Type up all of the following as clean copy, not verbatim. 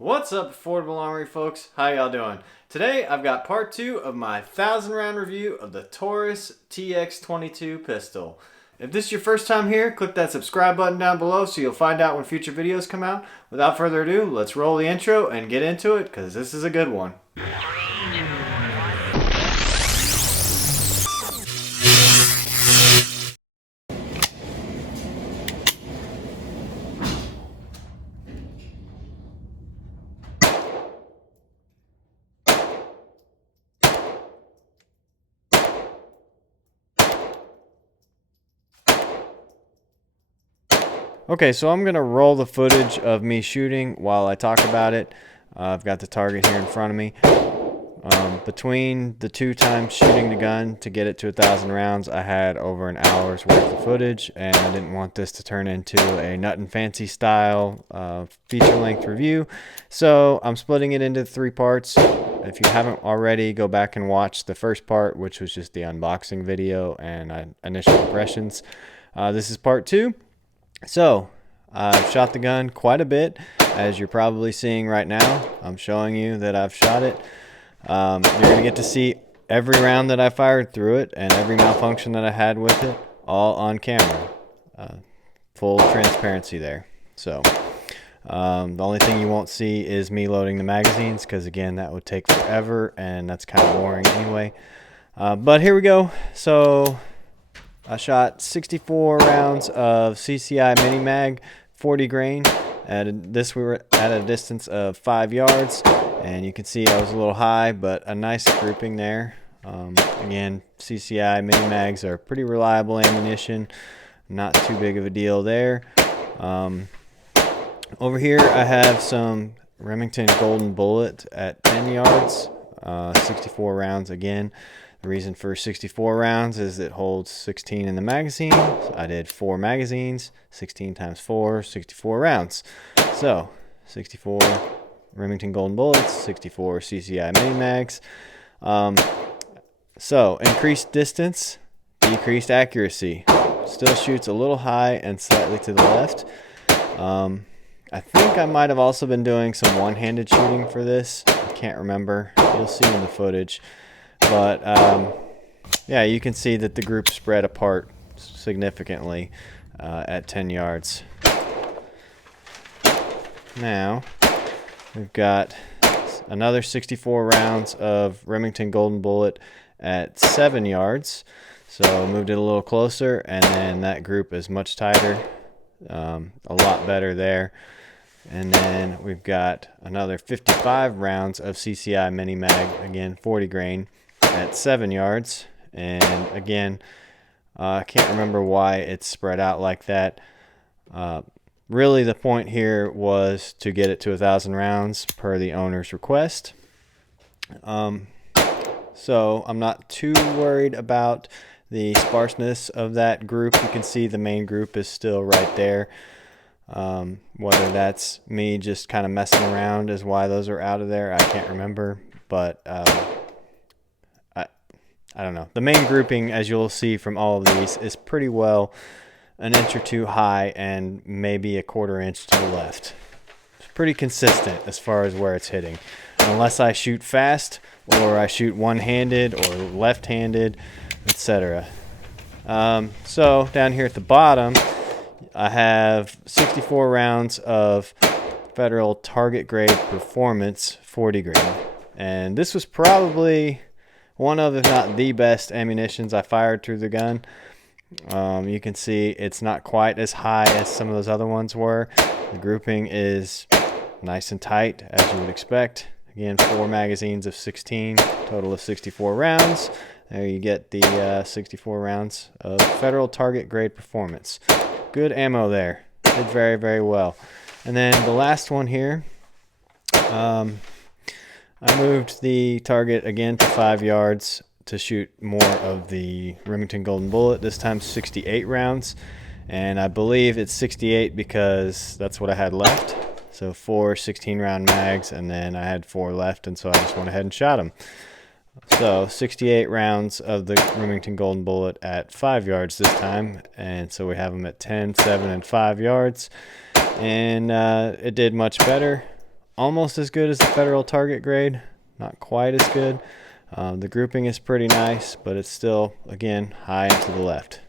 What's up, Affordable Armory folks? How y'all doing? Today I've got part 2 of my 1,000 round review of the Taurus TX22 pistol. If this is your first time here, click that subscribe button down below so you'll find out when future videos come out. Without further ado, let's roll the intro and get into it because this is a good one. Okay, so I'm going to roll the footage of me shooting while I talk about it. I've got the target here in front of me. Between the 2 times shooting the gun to get it to 1,000 rounds, I had over an hour's worth of footage, and I didn't want this to turn into a nut and fancy style feature-length review. So I'm splitting it into 3 parts. If you haven't already, go back and watch the first part, which was just the unboxing video and initial impressions. This is part 2. So, I've shot the gun quite a bit, as you're probably seeing right now. I'm showing you that I've shot it. You're going to get to see every round that I fired through it and every malfunction that I had with it, all on camera. Full transparency there. So, the only thing you won't see is me loading the magazines, because again, that would take forever, and that's kind of boring anyway. But here we go. So, I shot 64 rounds of CCI mini mag, 40 grain. This we were at a distance of 5 yards, and you can see I was a little high, but a nice grouping there. Again, CCI mini mags are pretty reliable ammunition, not too big of a deal there. Over here I have some Remington Golden Bullet at 10 yards, 64 rounds again. The reason for 64 rounds is it holds 16 in the magazine. So I did 4 magazines, 16 times 4, 64 rounds. So 64 Remington Golden Bullets, 64 CCI mini mags. So increased distance, decreased accuracy. Still shoots a little high and slightly to the left. I think I might have also been doing some one-handed shooting for this. I can't remember. You'll see in the footage. But, yeah, you can see that the group spread apart significantly at 10 yards. Now, we've got another 64 rounds of Remington Golden Bullet at 7 yards. So, moved it a little closer, and then that group is much tighter, a lot better there. And then we've got another 55 rounds of CCI mini mag, again, 40 grain. At 7 yards, and again, I can't remember why it's spread out like that. Really, the point here was to get it to 1,000 rounds per the owner's request. So I'm not too worried about the sparseness of that group. You can see the main group is still right there. Whether that's me just kind of messing around is why those are out of there, I can't remember, but I don't know. The main grouping, as you'll see from all of these, is pretty well an inch or 2 high and maybe a 1/4 inch to the left. It's pretty consistent as far as where it's hitting. Unless I shoot fast or I shoot one-handed or left-handed, etc. So down here at the bottom, I have 64 rounds of Federal Target Grade Performance 40 grain. And this was probably one of, if not the best ammunitions I fired through the gun. You can see it's not quite as high as some of those other ones were. The grouping is nice and tight, as you would expect. Again, 4 magazines of 16, total of 64 rounds. There you get the 64 rounds of Federal Target Grade Performance. Good ammo there. Did very, very well. And then the last one here, I moved the target again to 5 yards to shoot more of the Remington Golden Bullet, this time 68 rounds. And I believe it's 68 because that's what I had left. So 4 16-round mags, and then I had 4 left, and so I just went ahead and shot them. So 68 rounds of the Remington Golden Bullet at 5 yards this time. And so we have them at 10, 7, and 5 yards. And it did much better. almost as good as the Federal target grade, not quite as good. The grouping is pretty nice, but it's still, again, high and to the left.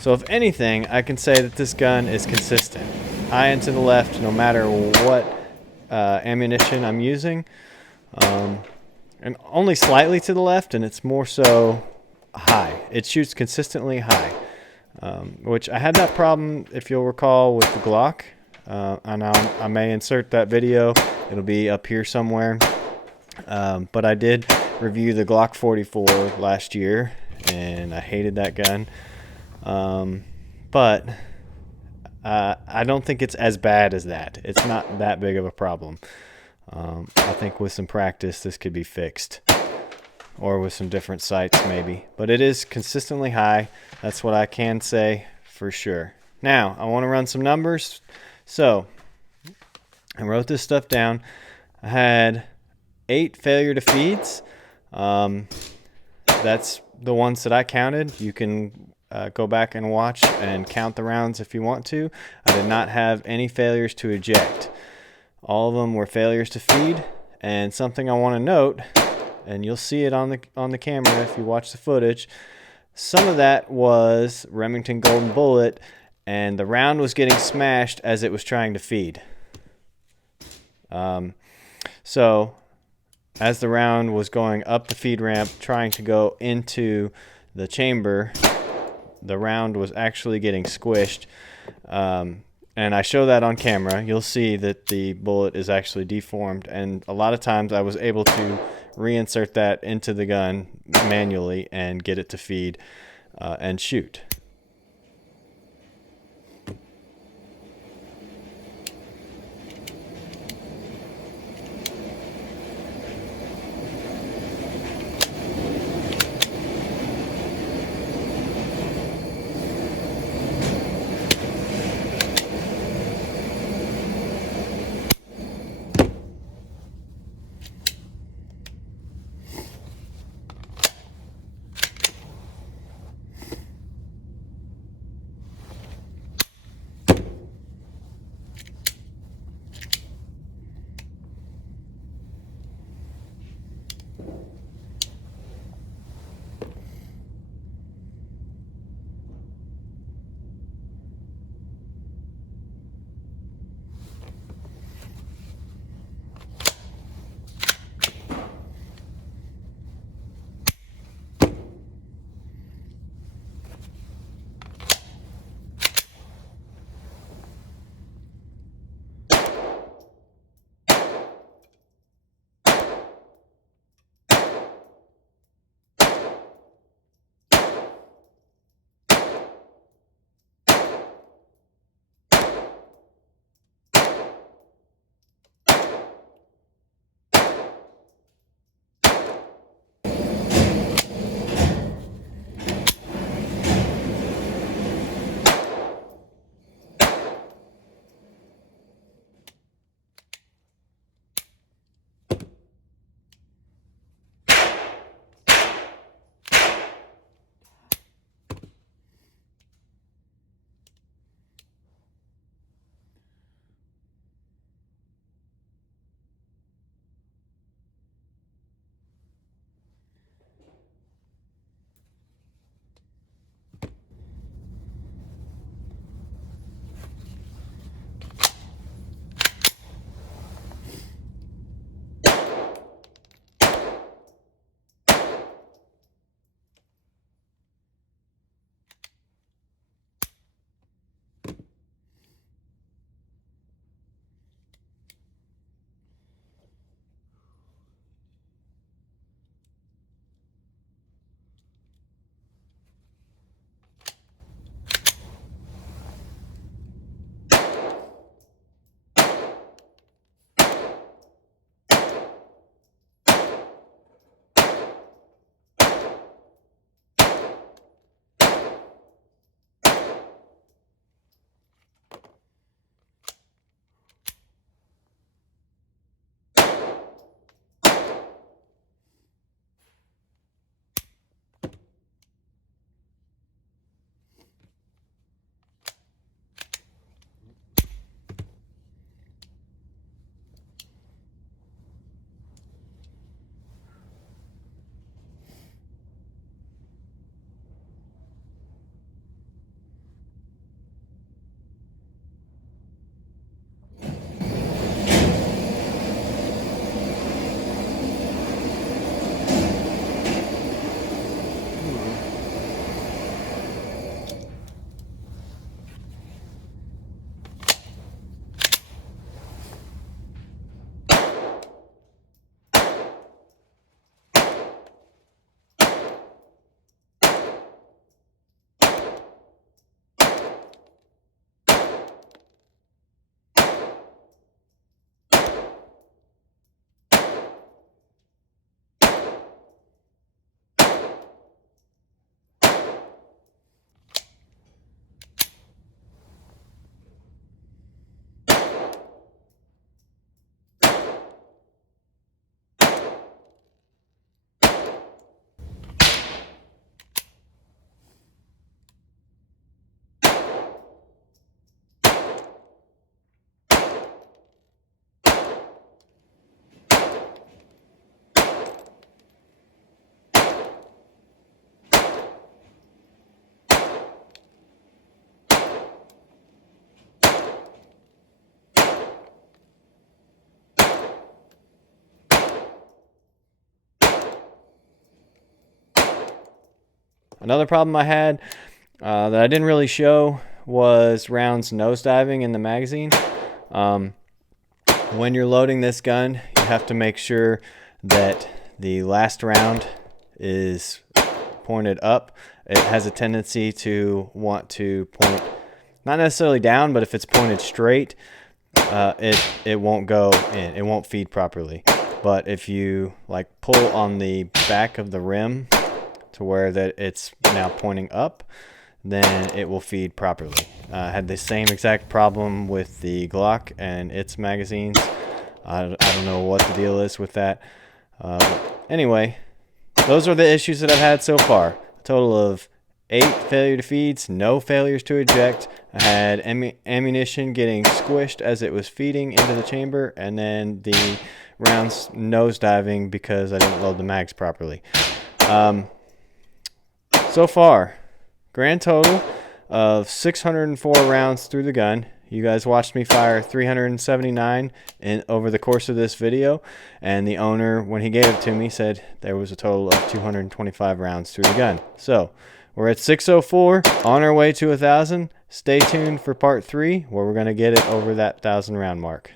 So if anything, I can say that this gun is consistent. High and to the left, no matter what ammunition I'm using. And only slightly to the left, and it's more so high. It shoots consistently high. Which I had that problem, if you'll recall, with the Glock. And I may insert that video. It'll be up here somewhere. But I did review the Glock 44 last year, and I hated that gun. But I don't think it's as bad as that. It's not that big of a problem. I think with some practice, this could be fixed. Or with some different sights, maybe. But it is consistently high. That's what I can say for sure. Now, I want to run some numbers. So, I wrote this stuff down. I had 8 failure to feeds. That's the ones that I counted. You can go back and watch and count the rounds if you want to. I did not have any failures to eject. All of them were failures to feed. And something I want to note, and you'll see it on the camera if you watch the footage, some of that was Remington Golden Bullet, and the round was getting smashed as it was trying to feed. So as the round was going up the feed ramp trying to go into the chamber, the round was actually getting squished. And I show that on camera. You'll see that the bullet is actually deformed, and a lot of times I was able to reinsert that into the gun manually and get it to feed and shoot. Another problem I had that I didn't really show was rounds nosediving in the magazine. When you're loading this gun, you have to make sure that the last round is pointed up. It has a tendency to want to point not necessarily down, but if it's pointed straight, it won't go in. It won't feed properly. But if you like pull on the back of the rim to where that it's now pointing up, then it will feed properly. I had the same exact problem with the Glock and its magazines. I don't know what the deal is with that. Anyway, those are the issues that I've had so far. A total of 8 failure to feeds, no failures to eject. I had ammunition getting squished as it was feeding into the chamber, and then the rounds nosediving because I didn't load the mags properly. So far, grand total of 604 rounds through the gun. You guys watched me fire 379 over the course of this video, and the owner, when he gave it to me, said there was a total of 225 rounds through the gun. So we're at 604, on our way to 1,000. Stay tuned for part 3, where we're going to get it over that 1,000 round mark.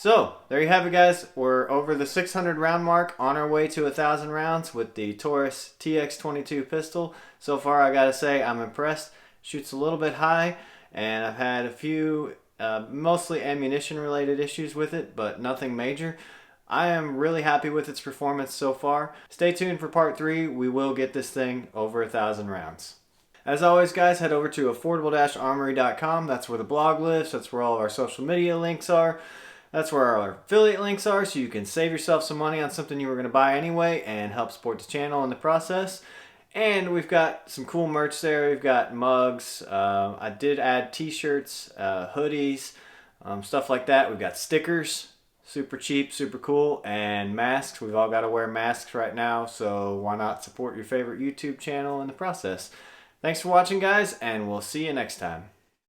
So, there you have it, guys. We're over the 600 round mark, on our way to 1,000 rounds with the Taurus TX22 pistol. So far, I gotta say, I'm impressed. Shoots a little bit high, and I've had a few mostly ammunition related issues with it, but nothing major. I am really happy with its performance so far. Stay tuned for part 3. We will get this thing over 1,000 rounds. As always, guys, head over to affordable-armory.com. That's where the blog lives. That's where all of our social media links are. That's where our affiliate links are, so you can save yourself some money on something you were going to buy anyway and help support the channel in the process. And we've got some cool merch there. We've got mugs. I did add t-shirts, hoodies, stuff like that. We've got stickers, super cheap, super cool, and masks. We've all got to wear masks right now, so why not support your favorite YouTube channel in the process? Thanks for watching, guys, and we'll see you next time.